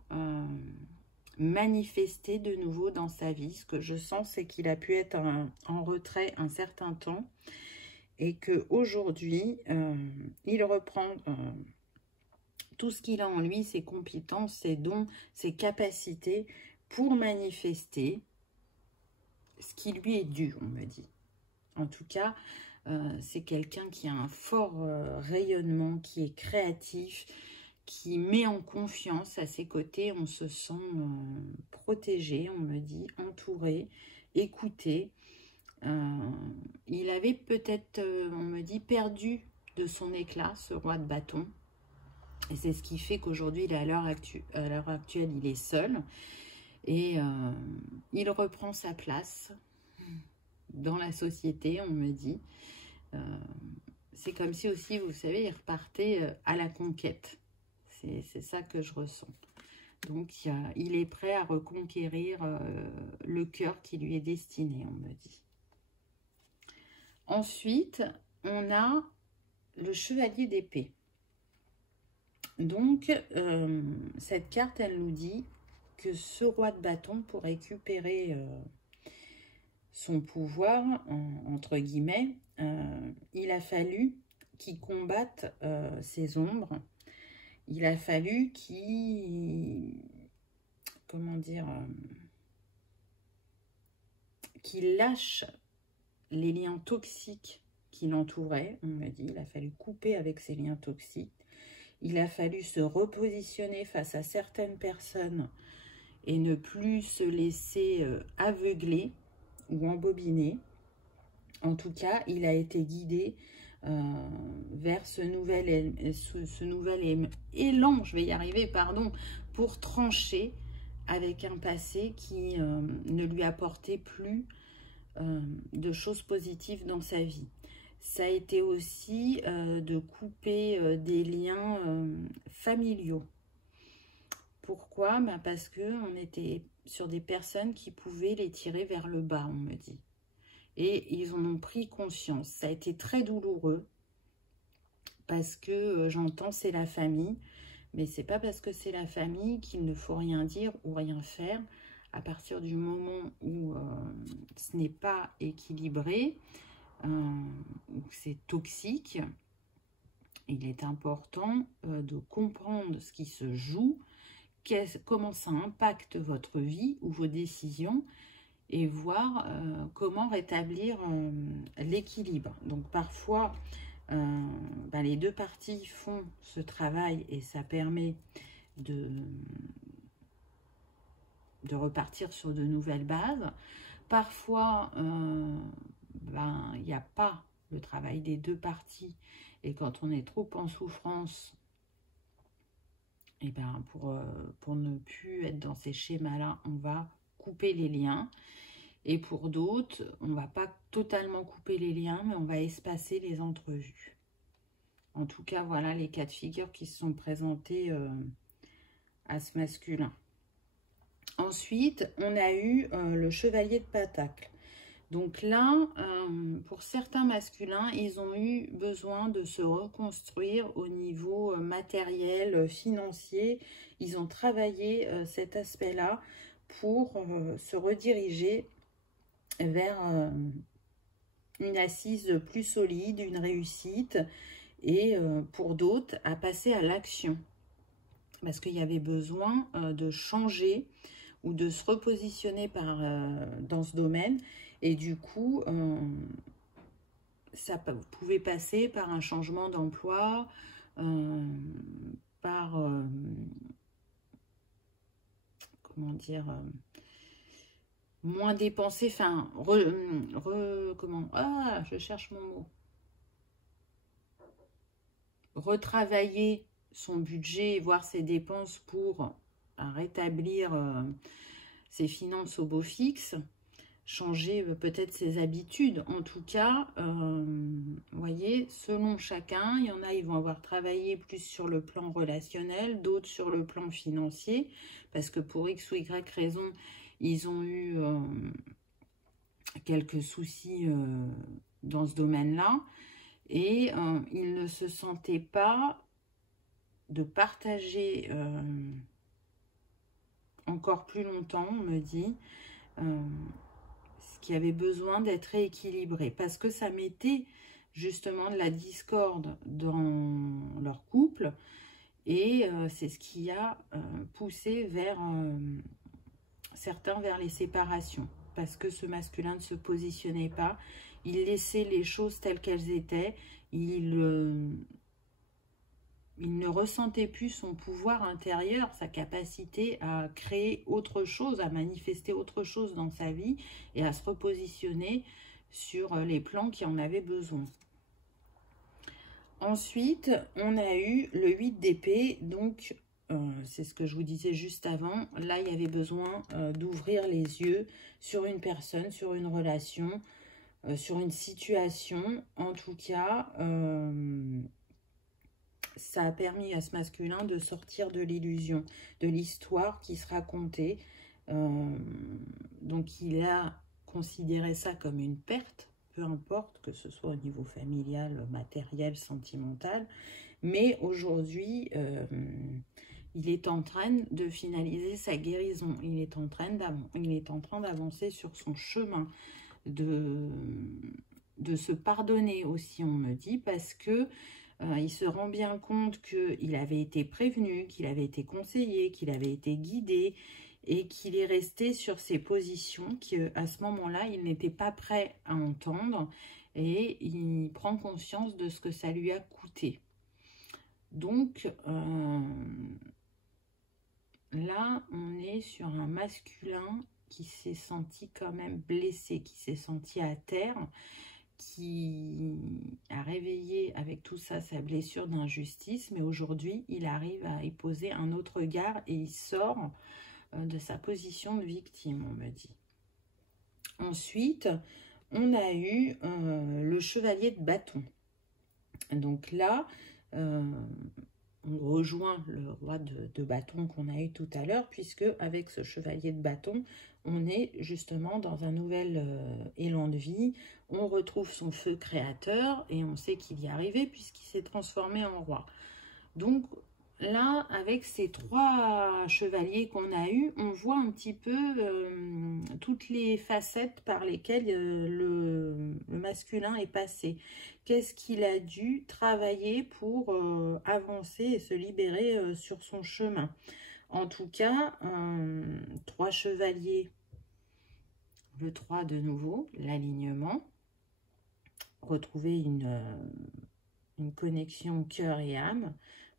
manifester de nouveau dans sa vie. Ce que je sens, c'est qu'il a pu être en retrait un certain temps et qu'aujourd'hui, il reprend tout ce qu'il a en lui, ses compétences, ses dons, ses capacités pour manifester ce qui lui est dû, on me dit. En tout cas, c'est quelqu'un qui a un fort rayonnement, qui est créatif, qui met en confiance. À ses côtés. On se sent protégé, on me dit, entouré, écouté. Il avait peut-être, on me dit, perdu de son éclat, ce roi de bâton. Et c'est ce qui fait qu'aujourd'hui, à l'heure actuelle, il est seul. Et il reprend sa place dans la société, on me dit. C'est comme si aussi, vous savez, il repartait à la conquête. C'est ça que je ressens. Donc, il est prêt à reconquérir le cœur qui lui est destiné, on me dit. Ensuite, on a le chevalier d'épée. Donc, cette carte, elle nous dit que ce roi de bâton, pour récupérer son pouvoir, entre guillemets, il a fallu qu'il combatte ses ombres. Il a fallu qu'il, comment dire, qu'il lâche les liens toxiques qui l'entouraient, on me dit. Il a fallu couper avec ces liens toxiques. Il a fallu se repositionner face à certaines personnes et ne plus se laisser aveugler ou embobiner. En tout cas, il a été guidé vers ce nouvel élan, je vais y arriver, pardon, pour trancher avec un passé qui ne lui apportait plus de choses positives dans sa vie. Ça a été aussi de couper des liens familiaux. Pourquoi? Parce qu'on était sur des personnes qui pouvaient les tirer vers le bas, on me dit. Et ils en ont pris conscience. Ça a été très douloureux parce que j'entends c'est la famille, mais c'est pas parce que c'est la famille qu'il ne faut rien dire ou rien faire. À partir du moment où ce n'est pas équilibré, où c'est toxique, il est important de comprendre ce qui se joue, comment ça impacte votre vie ou vos décisions, et voir comment rétablir l'équilibre. Donc parfois, les deux parties font ce travail et ça permet de repartir sur de nouvelles bases. Parfois, il n'y a pas le travail des deux parties et quand on est trop en souffrance, et pour ne plus être dans ces schémas-là, on va couper les liens. Et pour d'autres, on ne va pas totalement couper les liens, mais on va espacer les entrevues. En tout cas, voilà les cas de figure qui se sont présentés à ce masculin. Ensuite, on a eu le chevalier de Pentacle. Donc là, pour certains masculins, ils ont eu besoin de se reconstruire au niveau matériel, financier. Ils ont travaillé cet aspect-là pour se rediriger vers une assise plus solide, une réussite, et pour d'autres, à passer à l'action. Parce qu'il y avait besoin de changer ou de se repositionner dans ce domaine. Et du coup, ça pouvait passer par un changement d'emploi, par, comment dire, moins dépenser, enfin, je cherche mon mot. Retravailler son budget et voir ses dépenses pour rétablir ses finances au beau fixe. Changer peut-être ses habitudes. En tout cas, vous voyez, selon chacun, il y en a, ils vont avoir travaillé plus sur le plan relationnel, d'autres sur le plan financier, parce que pour X ou Y raison, ils ont eu quelques soucis dans ce domaine-là. Et il ne se sentait pas de partager encore plus longtemps, on me dit, ce qui avait besoin d'être rééquilibré. Parce que ça mettait justement de la discorde dans leur couple. Et c'est ce qui a poussé vers certains vers les séparations. Parce que ce masculin ne se positionnait pas. Il laissait les choses telles qu'elles étaient. Il ne ressentait plus son pouvoir intérieur, sa capacité à créer autre chose, à manifester autre chose dans sa vie et à se repositionner sur les plans qui en avaient besoin. Ensuite, on a eu le 8 d'épée, donc c'est ce que je vous disais juste avant. Là, il y avait besoin d'ouvrir les yeux sur une personne, sur une relation, sur une situation. En tout cas, ça a permis à ce masculin de sortir de l'illusion, de l'histoire qui se racontait. Donc, il a considéré ça comme une perte, peu importe que ce soit au niveau familial, matériel, sentimental. Mais aujourd'hui, il est en train de finaliser sa guérison. Il est en train d'avancer sur son chemin, de se pardonner aussi, on me dit, parce que il se rend bien compte qu'il avait été prévenu, qu'il avait été conseillé, qu'il avait été guidé et qu'il est resté sur ses positions qu'à ce moment-là, il n'était pas prêt à entendre et il prend conscience de ce que ça lui a coûté. Donc, là, on est sur un masculin qui s'est senti quand même blessé, qui s'est senti à terre, qui a réveillé avec tout ça sa blessure d'injustice, mais aujourd'hui, il arrive à y poser un autre regard et il sort de sa position de victime, on me dit. Ensuite, on a eu le chevalier de bâton. Donc là, on rejoint le roi de bâton qu'on a eu tout à l'heure, puisque avec ce chevalier de bâton, on est justement dans un nouvel élan de vie. On retrouve son feu créateur et on sait qu'il y est arrivé puisqu'il s'est transformé en roi. Donc là, avec ces 3 chevaliers qu'on a eus, on voit un petit peu toutes les facettes par lesquelles le masculin est passé. Qu'est-ce qu'il a dû travailler pour avancer et se libérer sur son chemin. En tout cas, 3 chevaliers, le 3 de nouveau, l'alignement, retrouver une connexion cœur et âme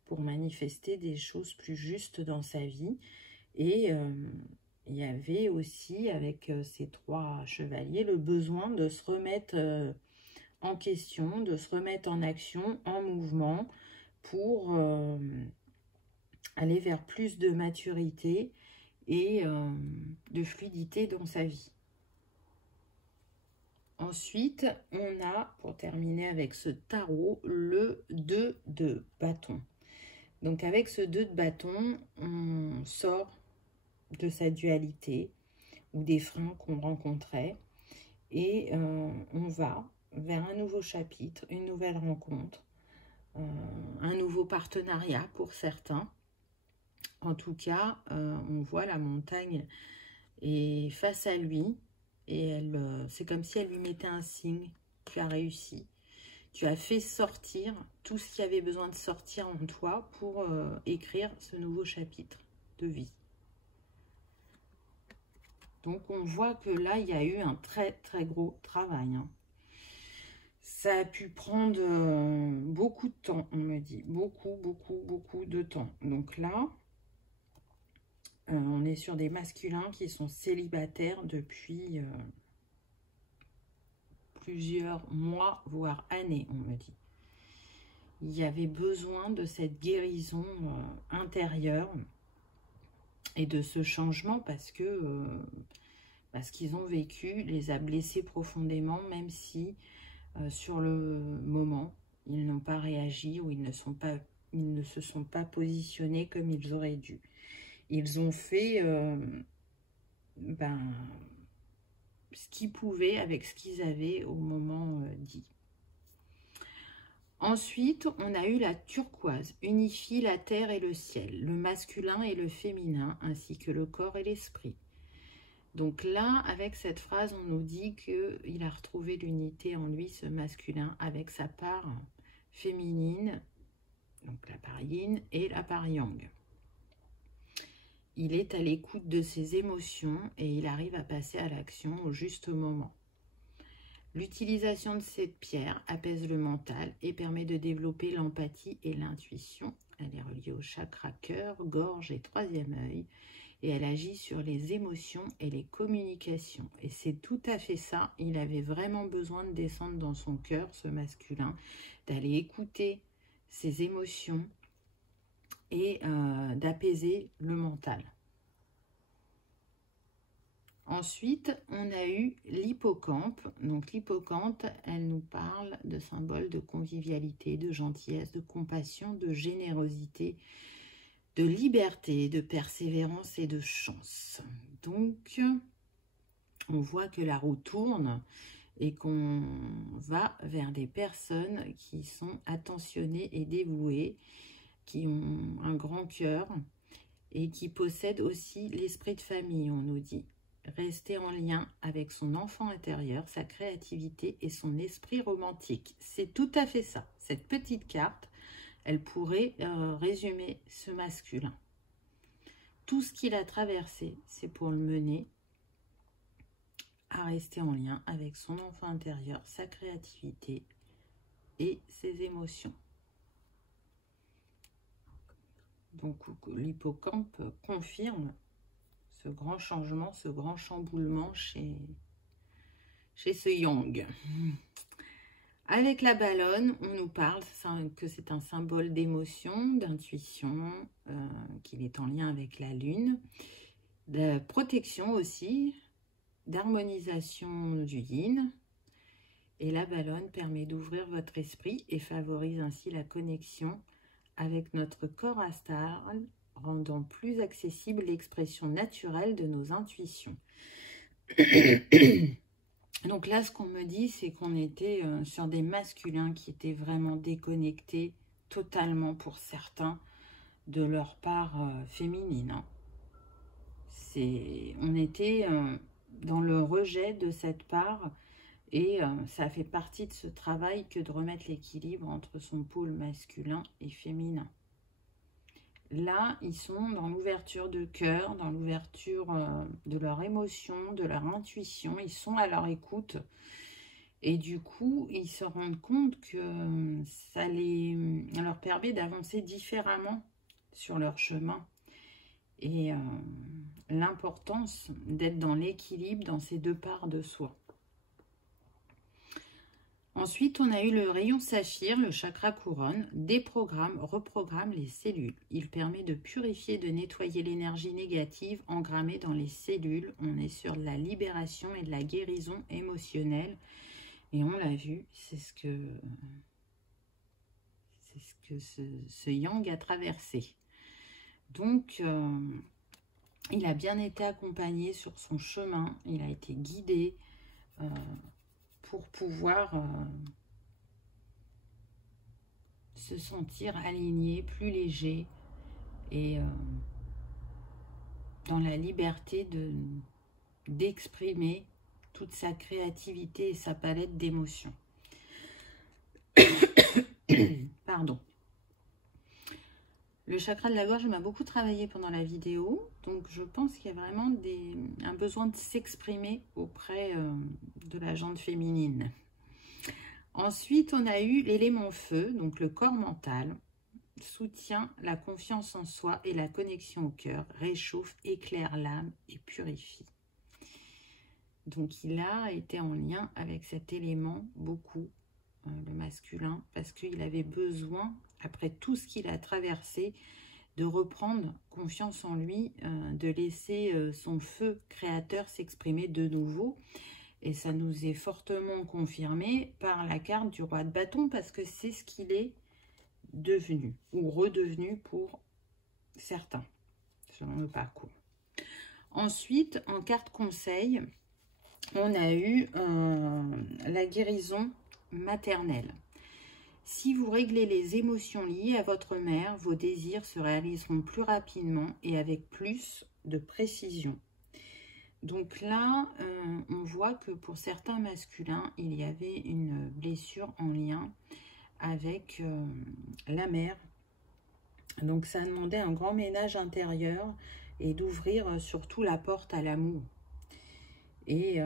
pour manifester des choses plus justes dans sa vie. Et il y avait aussi, avec ces 3 chevaliers, le besoin de se remettre en question, de se remettre en action, en mouvement, pour aller vers plus de maturité et de fluidité dans sa vie. Ensuite, on a, pour terminer avec ce tarot, le 2 de bâton. Donc avec ce 2 de bâton, on sort de sa dualité ou des freins qu'on rencontrait et on va vers un nouveau chapitre, une nouvelle rencontre, un nouveau partenariat pour certains. En tout cas, on voit la montagne est face à lui et c'est comme si elle lui mettait un signe. Tu as réussi. Tu as fait sortir tout ce qui avait besoin de sortir en toi pour écrire ce nouveau chapitre de vie. Donc, on voit que là, il y a eu un très, très gros travail. Hein. Ça a pu prendre beaucoup de temps, on me dit. Beaucoup, beaucoup, beaucoup de temps. Donc là, on est sur des masculins qui sont célibataires depuis plusieurs mois, voire années, on me dit. Il y avait besoin de cette guérison intérieure et de ce changement parce que ce qu'ils ont vécu les a blessés profondément, même si sur le moment, ils n'ont pas réagi ou ils ne se sont pas positionnés comme ils auraient dû. Ils ont fait ce qu'ils pouvaient avec ce qu'ils avaient au moment dit. Ensuite, on a eu la turquoise, unifie la terre et le ciel, le masculin et le féminin, ainsi que le corps et l'esprit. Donc là, avec cette phrase, on nous dit qu'il a retrouvé l'unité en lui, ce masculin, avec sa part féminine, donc la part yin et la part yang. Il est à l'écoute de ses émotions et il arrive à passer à l'action au juste moment. L'utilisation de cette pierre apaise le mental et permet de développer l'empathie et l'intuition. Elle est reliée au chakra cœur, gorge et troisième œil. Et elle agit sur les émotions et les communications. Et c'est tout à fait ça. Il avait vraiment besoin de descendre dans son cœur, ce masculin, d'aller écouter ses émotions et d'apaiser le mental. Ensuite, on a eu l'hippocampe. Donc l'hippocampe, elle nous parle de symboles de convivialité, de gentillesse, de compassion, de générosité, de liberté, de persévérance et de chance. Donc, on voit que la roue tourne et qu'on va vers des personnes qui sont attentionnées et dévouées, qui ont un grand cœur et qui possèdent aussi l'esprit de famille, on nous dit. Rester en lien avec son enfant intérieur, sa créativité et son esprit romantique. C'est tout à fait ça. Cette petite carte, elle pourrait résumer ce masculin. Tout ce qu'il a traversé, c'est pour le mener à rester en lien avec son enfant intérieur, sa créativité et ses émotions. Donc l'hippocampe confirme ce grand changement, ce grand chamboulement chez ce yang. Avec la ballonne, on nous parle que c'est un symbole d'émotion, d'intuition, qu'il est en lien avec la lune, de protection aussi, d'harmonisation du yin. Et la ballonne permet d'ouvrir votre esprit et favorise ainsi la connexion avec notre corps astral, rendant plus accessible l'expression naturelle de nos intuitions. Donc là, ce qu'on me dit, c'est qu'on était sur des masculins qui étaient vraiment déconnectés totalement pour certains de leur part féminine. Hein. On était dans le rejet de cette part et ça fait partie de ce travail que de remettre l'équilibre entre son pôle masculin et féminin. Là, ils sont dans l'ouverture de cœur, dans l'ouverture de leurs émotions, de leur intuition. Ils sont à leur écoute. Et du coup, ils se rendent compte que ça leur permet d'avancer différemment sur leur chemin. Et l'importance d'être dans l'équilibre dans ces deux parts de soi. Ensuite, on a eu le rayon saphir, le chakra couronne, déprogramme, reprogramme les cellules. Il permet de purifier, de nettoyer l'énergie négative engrammée dans les cellules. On est sur de la libération et de la guérison émotionnelle. Et on l'a vu, c'est ce que ce yang a traversé. Donc, il a bien été accompagné sur son chemin, il a été guidé pour pouvoir se sentir aligné, plus léger et dans la liberté d'exprimer toute sa créativité et sa palette d'émotions. Pardon. Le chakra de la gorge m'a beaucoup travaillé pendant la vidéo, donc je pense qu'il y a vraiment un besoin de s'exprimer auprès de la jante féminine. Ensuite, on a eu l'élément feu, donc le corps mental, soutient la confiance en soi et la connexion au cœur, réchauffe, éclaire l'âme et purifie. Donc il a été en lien avec cet élément beaucoup, le masculin, parce qu'il avait besoin, après tout ce qu'il a traversé, de reprendre confiance en lui, de laisser son feu créateur s'exprimer de nouveau. Et ça nous est fortement confirmé par la carte du roi de bâton, parce que c'est ce qu'il est devenu, ou redevenu pour certains, selon le parcours. Ensuite, en carte conseil, on a eu la guérison maternelle. Si vous réglez les émotions liées à votre mère, vos désirs se réaliseront plus rapidement et avec plus de précision. Donc là, on voit que pour certains masculins, il y avait une blessure en lien avec la mère. Donc ça demandait un grand ménage intérieur et d'ouvrir surtout la porte à l'amour. Et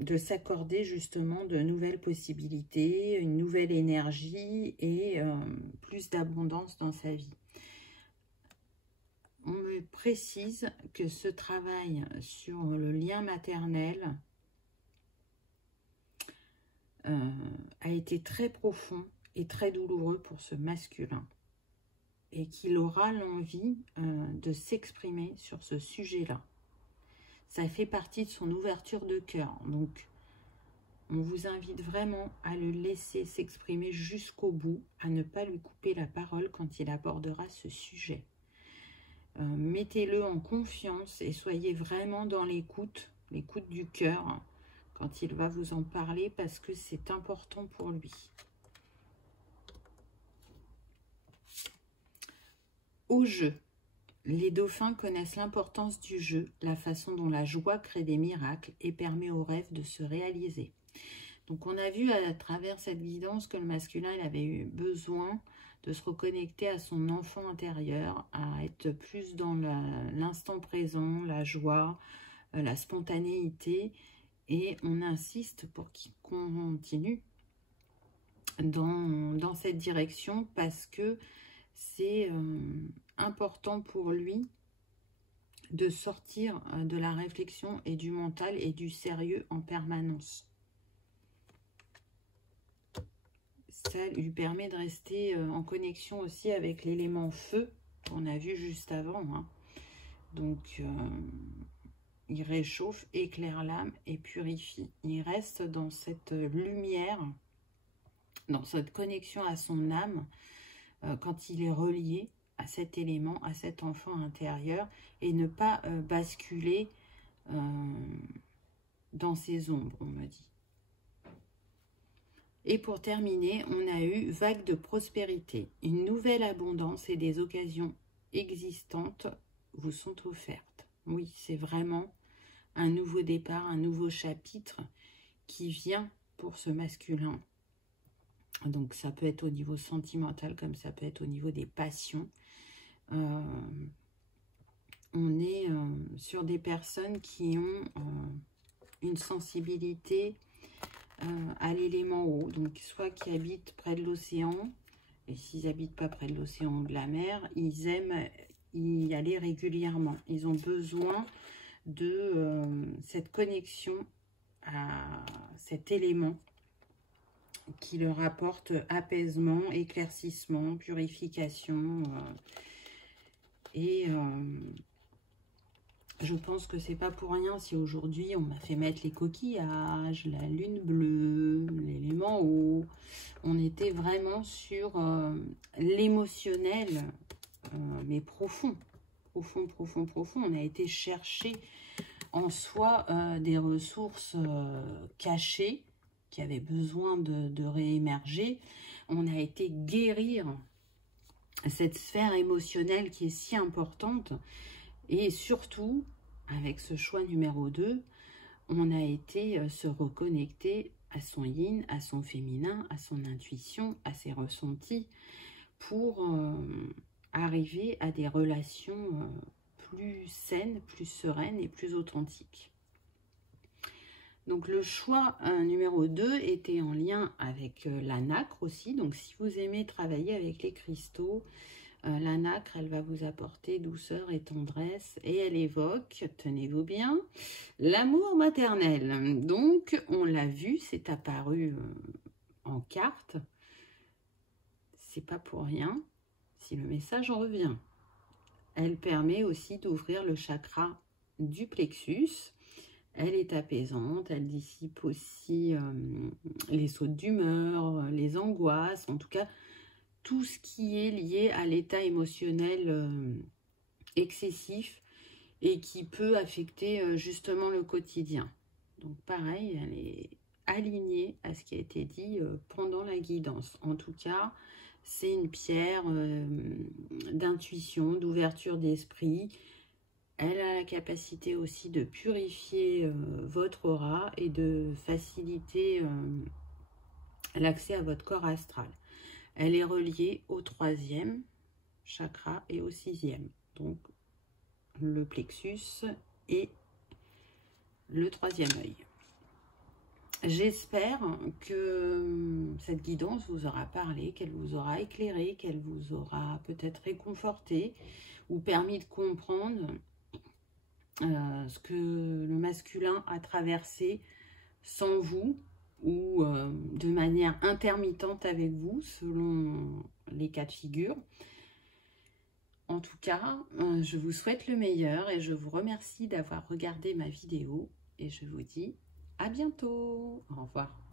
de s'accorder justement de nouvelles possibilités, une nouvelle énergie et plus d'abondance dans sa vie. On me précise que ce travail sur le lien maternel a été très profond et très douloureux pour ce masculin et qu'il aura l'envie de s'exprimer sur ce sujet-là. Ça fait partie de son ouverture de cœur. Donc, on vous invite vraiment à le laisser s'exprimer jusqu'au bout, à ne pas lui couper la parole quand il abordera ce sujet. Mettez-le en confiance et soyez vraiment dans l'écoute du cœur quand il va vous en parler parce que c'est important pour lui. Au jeu. Les dauphins connaissent l'importance du jeu, la façon dont la joie crée des miracles et permet aux rêves de se réaliser. Donc on a vu à travers cette guidance que le masculin il avait eu besoin de se reconnecter à son enfant intérieur, à être plus dans l'instant présent, la joie, la spontanéité. Et on insiste pour qu'il continue dans cette direction parce que c'est important pour lui de sortir de la réflexion et du mental et du sérieux en permanence. Ça lui permet de rester en connexion aussi avec l'élément feu qu'on a vu juste avant. Hein. Donc, il réchauffe, éclaire l'âme et purifie. Il reste dans cette lumière, dans cette connexion à son âme, quand il est relié à cet élément, à cet enfant intérieur, et ne pas basculer dans ses ombres, on me dit. Et pour terminer, on a eu vague de prospérité. Une nouvelle abondance et des occasions existantes vous sont offertes. Oui, c'est vraiment un nouveau départ, un nouveau chapitre qui vient pour ce masculin. Donc ça peut être au niveau sentimental comme ça peut être au niveau des passions. On est sur des personnes qui ont une sensibilité à l'élément eau, donc soit qui habitent près de l'océan, et s'ils n'habitent pas près de l'océan ou de la mer, ils aiment y aller régulièrement. Ils ont besoin de cette connexion à cet élément qui leur apporte apaisement, éclaircissement, purification. Je pense que c'est pas pour rien si aujourd'hui on m'a fait mettre les coquillages, la lune bleue, l'élément eau. On était vraiment sur l'émotionnel, mais profond. Profond, profond, profond. On a été chercher en soi des ressources cachées qui avaient besoin de réémerger. On a été guérir cette sphère émotionnelle qui est si importante. Et surtout, avec ce choix numéro 2, on a été se reconnecter à son yin, à son féminin, à son intuition, à ses ressentis, pour arriver à des relations plus saines, plus sereines et plus authentiques. Donc le choix numéro 2 était en lien avec la nacre aussi. Donc si vous aimez travailler avec les cristaux, la nacre, elle va vous apporter douceur et tendresse et elle évoque, tenez-vous bien, l'amour maternel. Donc, on l'a vu, c'est apparu en carte. C'est pas pour rien si le message en revient. Elle permet aussi d'ouvrir le chakra du plexus. Elle est apaisante, elle dissipe aussi les sautes d'humeur, les angoisses, en tout cas, tout ce qui est lié à l'état émotionnel excessif et qui peut affecter justement le quotidien. Donc pareil, elle est alignée à ce qui a été dit pendant la guidance. En tout cas, c'est une pierre d'intuition, d'ouverture d'esprit. Elle a la capacité aussi de purifier votre aura et de faciliter l'accès à votre corps astral. Elle est reliée au 3e chakra et au 6e. Donc, le plexus et le 3e œil. J'espère que cette guidance vous aura parlé, qu'elle vous aura éclairé, qu'elle vous aura peut-être réconforté ou permis de comprendre ce que le masculin a traversé sans vous ou de manière intermittente avec vous, selon les cas de figure. En tout cas, je vous souhaite le meilleur et je vous remercie d'avoir regardé ma vidéo et je vous dis à bientôt. Au revoir.